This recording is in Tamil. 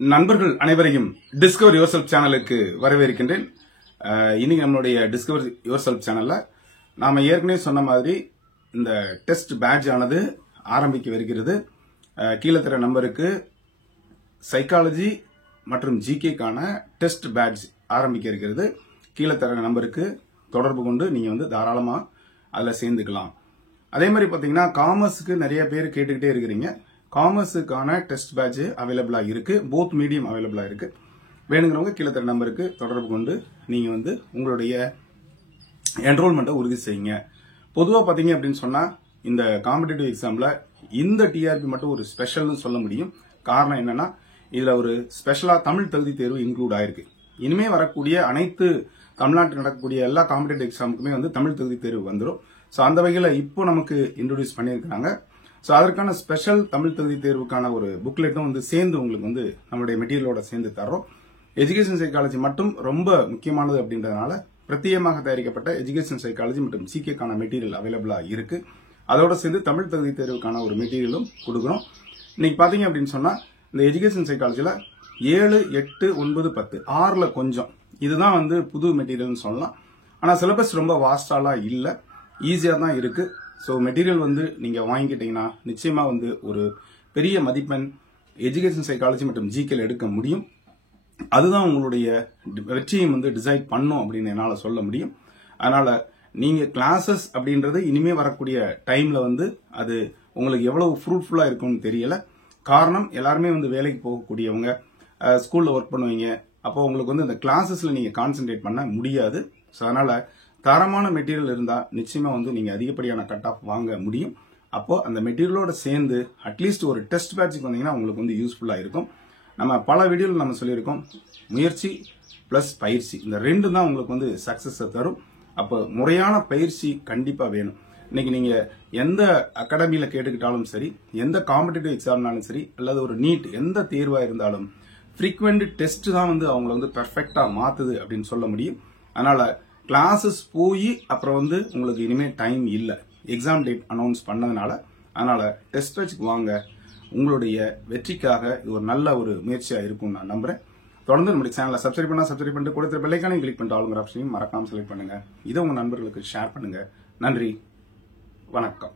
நண்பர்கள் அனைவரையும் டிஸ்கவர் யுவர் செல்ஃப் சேனலுக்கு வரவேற்கின்றேன். இன்னைக்கு நம்மளுடைய டிஸ்கவர் யுவர் செல்ஃப் சேனல்ல நாம ஏற்கனவே சொன்ன மாதிரி இந்த டெஸ்ட் பேட்ச் ஆனது ஆரம்பிக்கவிருக்கிறது. கீழே தர நம்பருக்கு சைக்காலஜி மற்றும் ஜிகேக்கான டெஸ்ட் பேட்ச் ஆரம்பிக்க இருக்கிறது. கீழே தர நம்பருக்கு தொடர்பு கொண்டு நீங்க தாராளமா அதுல சேர்ந்துக்கலாம். அதே மாதிரி பாத்தீங்கன்னா காமர்ஸுக்கு நிறைய பேர் கேட்டுக்கிட்டே இருக்கிறீங்க. காமர்ஸுக்கான டெஸ்ட் பேட்ச் அவைலபிளா இருக்கு. போத் மீடியம் அவைலபிளா இருக்கு. வேணுங்கிறவங்க கீழே தர நம்பருக்கு தொடர்பு கொண்டு நீங்க உங்களுடைய என்ரோல்மெண்ட்டை உறுதி செய்யுங்க. பொதுவா பாத்தீங்க அப்படின்னு சொன்னா இந்த காம்படிட்டிவ் எக்ஸாம்ல இந்த டிஆர்பி மட்டும் ஒரு ஸ்பெஷல்னு சொல்ல முடியும். காரணம் என்னன்னா இதுல ஒரு ஸ்பெஷலா தமிழ் தகுதி தேர்வு இன்க்ளூட் ஆயிருக்கு. இனிமே வரக்கூடிய அனைத்து தமிழ்நாட்டில் நடக்கக்கூடிய எல்லா காம்படிட்டிவ் எக்ஸாமுக்குமே தமிழ் தகுதி தேர்வு வந்துடும். ஸோ அந்த வகையில் இப்போ நமக்கு இன்ட்ரோடியூஸ் பண்ணியிருக்காங்க. ஸோ அதற்கான ஸ்பெஷல் தமிழ் தகுதி தேர்வுக்கான ஒரு புக்லெட்டும் சேர்ந்து உங்களுக்கு நம்மளுடைய மெட்டீரியலோட சேர்ந்து தர்றோம். எஜுகேஷன் சைக்காலஜி மட்டும் ரொம்ப முக்கியமானது அப்படின்றதுனால பிரத்யேகமாக தயாரிக்கப்பட்ட எஜுகேஷன் சைக்காலஜி மற்றும் சிகேக்கான மெட்டீரியல் அவைலபிளா இருக்கு. அதோட சேர்ந்து தமிழ் தகுதி தேர்வுக்கான ஒரு மெட்டீரியலும் கொடுக்குறோம். இன்னைக்கு பாத்தீங்க அப்படின்னு சொன்னா இந்த எஜுகேஷன் சைக்காலஜில 7, 8, 9, 10 6ல கொஞ்சம் இதுதான் புது மெட்டீரியல்னு சொல்லலாம். ஆனா சிலபஸ் ரொம்ப வாஸ்டாலாம் இல்ல, ஈஸியா தான் இருக்கு. ஸோ மெட்டீரியல் நீங்க வாங்கிக்கிட்டீங்கன்னா நிச்சயமா ஒரு பெரிய மதிப்பெண் எஜுகேஷன் சைக்காலஜி மற்றும் ஜிகேல எடுக்க முடியும். அதுதான் உங்களுடைய வெற்றியும் டிசைட் பண்ணும் அப்படின்னு என்னால சொல்ல முடியும். அதனால நீங்க கிளாஸஸ் அப்படின்றது இனிமே வரக்கூடிய டைம்ல அது உங்களுக்கு எவ்வளவு ஃப்ரூட்ஃபுல்லா இருக்கும்னு தெரியல. காரணம் எல்லாருமே வேலைக்கு போகக்கூடியவங்க, ஸ்கூல்ல ஒர்க் பண்ணுவீங்க. அப்போ உங்களுக்கு இந்த கிளாஸஸ்ல நீங்க கான்சென்ட்ரேட் பண்ண முடியாது. ஸோ அதனால தரமான மெட்டீரியல் இருந்தா நிச்சயமா நீங்க அதிகப்படியான கட் ஆஃப் வாங்க முடியும். அப்போ அந்த மெட்டீரியலோட சேர்ந்து அட்லீஸ்ட் ஒரு டெஸ்ட் பேட்சுக்கு வந்தீங்கன்னா உங்களுக்கு யூஸ்ஃபுல்லா இருக்கும். நம்ம பல வீடியோவில் நம்ம சொல்லியிருக்கோம், முயற்சி பிளஸ் பயிற்சி இந்த ரெண்டு தான் உங்களுக்கு சக்சஸ் தரும். அப்போ முறையான பயிற்சி கண்டிப்பா வேணும். இன்னைக்கு நீங்க எந்த அகாடமியில கேட்டுக்கிட்டாலும் சரி, எந்த காம்படிட்டிவ் எக்ஸாம்னாலும் சரி, அல்லது ஒரு நீட் எந்த தேர்வா இருந்தாலும் ஃப்ரீக்வெண்ட் டெஸ்ட் தான் அவங்கள பெர்ஃபெக்டா மாத்துது அப்படின்னு சொல்ல முடியும். அதனால கிளாஸஸ் போய் அப்புறம் உங்களுக்கு இனிமே டைம் இல்ல, எக்ஸாம் டேட் அனௌன்ஸ் பண்ணதுனால. அதனால டெஸ்ட் பேட்சுக்கு வாங்க. உங்களுடைய வெற்றிக்காக இது ஒரு நல்ல ஒரு முயற்சியா இருக்கும் நான் நம்புறேன். தொடர்ந்து நம்முடைய சேனலை சப்ஸ்கிரைப் பண்ணிட்டு கொடுத்த பெல்லைக்கானையும் கிளிக் பண்ணிட்டு ஆளுங்கிற ஆப்ஷனையும் மறக்காம செலக்ட் பண்ணுங்க. இதை உங்க நண்பர்களுக்கு ஷேர் பண்ணுங்க. நன்றி, வணக்கம்.